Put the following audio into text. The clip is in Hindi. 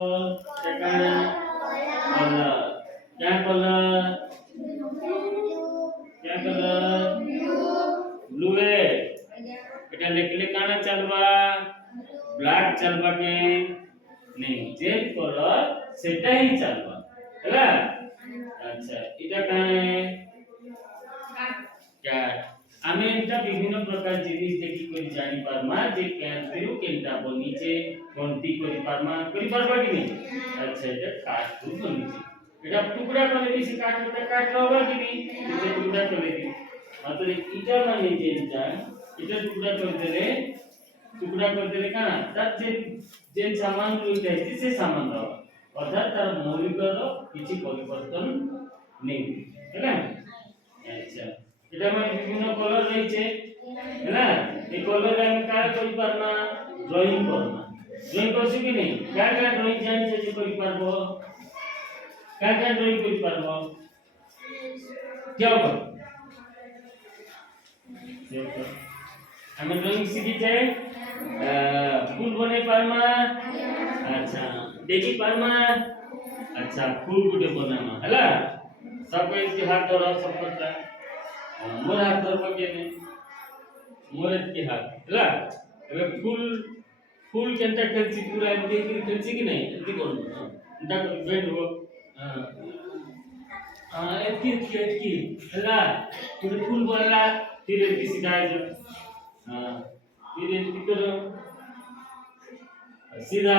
Second color. क्या color? क्या color? Blue है. बेटा लिखले काना चलवा ब्लैक चलवा के नहीं जे कलर सेटा ही चलवा हैला अच्छा इटा काना है क्या आमे एटा विभिन्न प्रकार जिनिस देखि करि जानि पारमा जे केनथिरु केनटा बनिचे कोनती करि पारबा कि नहीं अच्छा एटा काट तू बनिचे एटा टुकड़ा करे दिसे काट होबा कि नहीं इसे टुकड़ा करे दी मात्र इटा माने जेनटा इटा टुकड़ा कर देले काना तार जे सामान रही है से सामान दो अर्थात तार मौलिक किछि परिवर्तन नहीं हैला अच्छा এটা মানে বিভিন্ন কলর রয়েছে हैला এই কলর আমি কার করি পারনা ড্রয়িং করনা ড্রয়িং করছি কি নেই কার ড্রয়িং জানছে যে করি পারবো কার ড্রয়িং করি পারবো কেউ কর আমি ড্রয়িং শিখি যাই ফুল বনে পারমা अच्छा देखी पारमा अच्छा फूल गुटे बनामा हैला सब के हाथ धरो सब करता मोर हाथ धरबो के ने मोर के हाथ हैला एबे फूल केनता खेलची पूरा देखि खेलची कि नहीं एति कोन एंता कर बेंड हो एति हैला तू फूल बोलला फिर एति सिखाए जो हां फिर एति करो सीधा